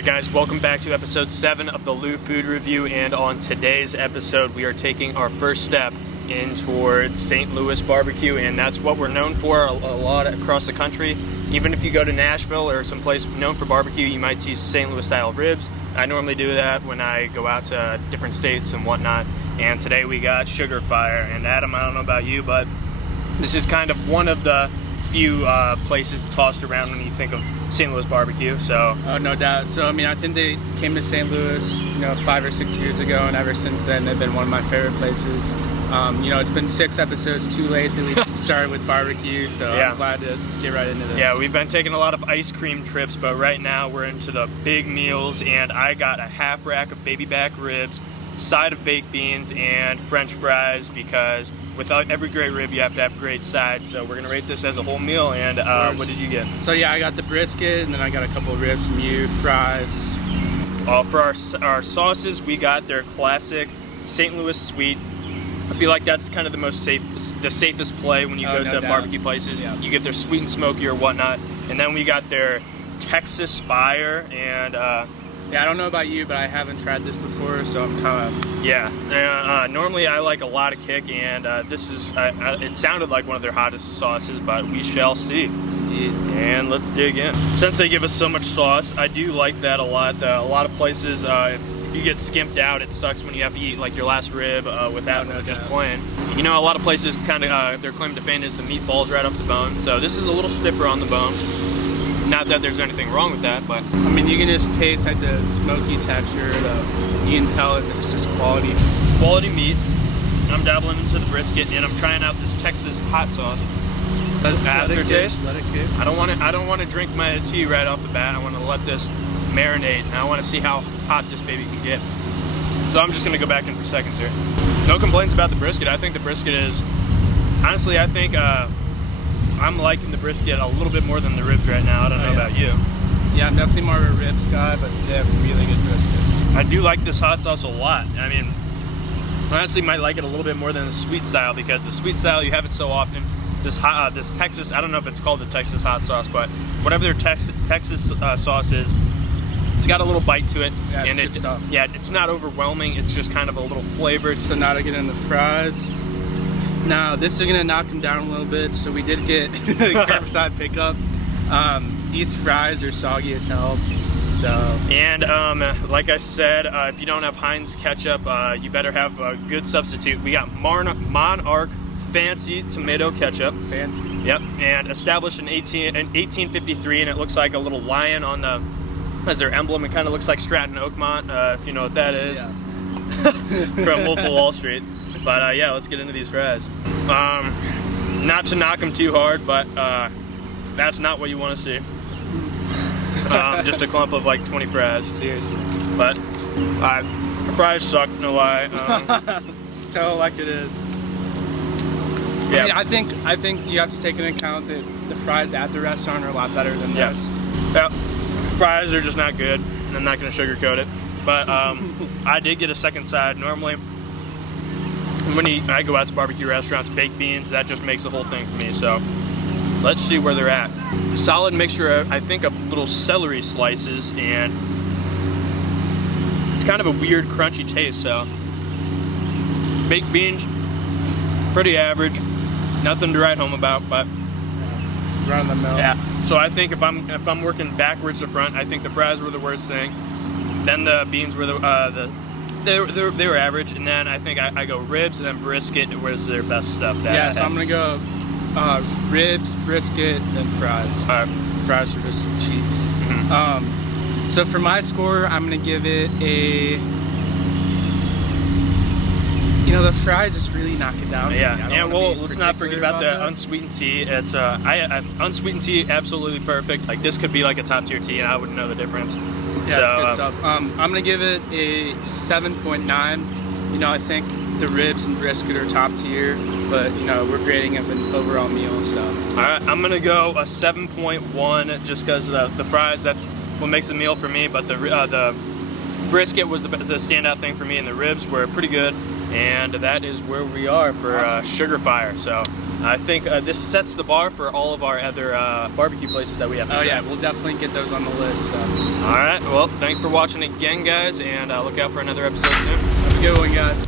Alright guys, welcome back to episode 7 of the Lou Food Review, and on today's episode we are taking our first step in towards St. Louis barbecue, and that's what we're known for a lot across the country. Even if you go to Nashville or someplace known for barbecue, you might see St. Louis style ribs. I normally do that when I go out to different states and whatnot, and today we got Sugarfire. And Adam, I don't know about you, but this is kind of one of the few places tossed around when you think of St. Louis barbecue. So no doubt. So I mean, I think they came to St. Louis 5 or 6 years ago, and ever since then they've been one of my favorite places. It's been 6 episodes too late that we started with barbecue, so yeah. I'm glad to get right into this. Yeah, we've been taking a lot of ice cream trips, but right now we're into the big meals, and I got a half rack of baby back ribs, side of baked beans, and French fries, because without every great rib, you have to have great sides. So we're gonna rate this as a whole meal. And what did you get? So yeah, I got the brisket, and then I got a couple of ribs from you, fries. For our sauces, we got their classic St. Louis sweet. I feel like that's kind of the safest play when you go to barbecue places. Yeah. You get their sweet and smoky or whatnot, and then we got their Texas Fire, and yeah, I don't know about you, but I haven't tried this before, so I'm kind of... Yeah, normally I like a lot of kick, and this is, it sounded like one of their hottest sauces, but we shall see. Indeed. And let's dig in. Since they give us so much sauce, I do like that a lot. A lot of places, if you get skimped out, it sucks when you have to eat like your last rib without just plain. You know, a lot of places kind of, their claim to fame is the meat falls right off the bone, so this is a little stiffer on the bone. Not that there's anything wrong with that, but... I mean, you can just taste like the smoky texture. You can tell that this is just quality. Quality meat. I'm dabbling into the brisket, and I'm trying out this Texas hot sauce. Aftertaste. Let it kick. I don't want to drink my tea right off the bat. I want to let this marinate, and I want to see how hot this baby can get. So I'm just going to go back in for seconds here. No complaints about the brisket. I think the brisket is... Honestly, I think... I'm liking the brisket a little bit more than the ribs right now. I don't know about you. Yeah, I'm definitely more of a ribs guy, but they have really good brisket. I do like this hot sauce a lot. I mean, honestly, might like it a little bit more than the sweet style, because the sweet style, you have it so often. This Texas, I don't know if it's called the Texas hot sauce, but whatever their Texas sauce is, it's got a little bite to it. Yeah, it's good stuff. Yeah, it's not overwhelming. It's just kind of a little flavored. So now to get in the fries. Now, this is gonna knock them down a little bit, so we did get curbside pickup. These fries are soggy as hell, so. And like I said, if you don't have Heinz ketchup, you better have a good substitute. We got Monarch Fancy Tomato Ketchup. Fancy. Yep, and established in 1853, and it looks like a little lion on the, as their emblem. It kind of looks like Stratton Oakmont, if you know what that is, yeah. From Wolf of Wall Street. But yeah, let's get into these fries. Not to knock them too hard, but that's not what you want to see. Just a clump of like 20 fries. Seriously. But fries suck, no lie. Tell it like it is. Yeah, I mean, I think you have to take into account that the fries at the restaurant are a lot better than this. Yeah, fries are just not good. I'm not going to sugarcoat it. But I did get a second side. Normally, when I go out to barbecue restaurants, baked beans, that just makes the whole thing for me. So let's see where they're at. Solid mixture, I think, of little celery slices, and it's kind of a weird crunchy taste. So baked beans, pretty average, nothing to write home about, but run the mill. Yeah. So I think if I'm working backwards to front, I think the fries were the worst thing. Then the beans were they were average, and then I think I go ribs, and then brisket was their best stuff. Yeah, so I'm gonna go ribs, brisket, then fries. Fries are just cheese. Mm-hmm. So for my score, I'm gonna give it a. The fries just really knock it down. Yeah, and well, let's not forget about the unsweetened tea. It's unsweetened tea, absolutely perfect. Like, this could be like a top tier tea, and I wouldn't know the difference. Yeah, so, it's good stuff. I'm gonna give it a 7.9. I think the ribs and brisket are top tier, but we're grading it an overall meal. So. All right, I'm gonna go a 7.1 just because the fries. That's what makes the meal for me. But the brisket was the standout thing for me, and the ribs were pretty good. And that is where we are for Sugarfire. So I think this sets the bar for all of our other barbecue places that we have to try. Yeah, we'll definitely get those on the list. So. All right, well, thanks for watching again, guys, and look out for another episode soon. Have a good one, guys.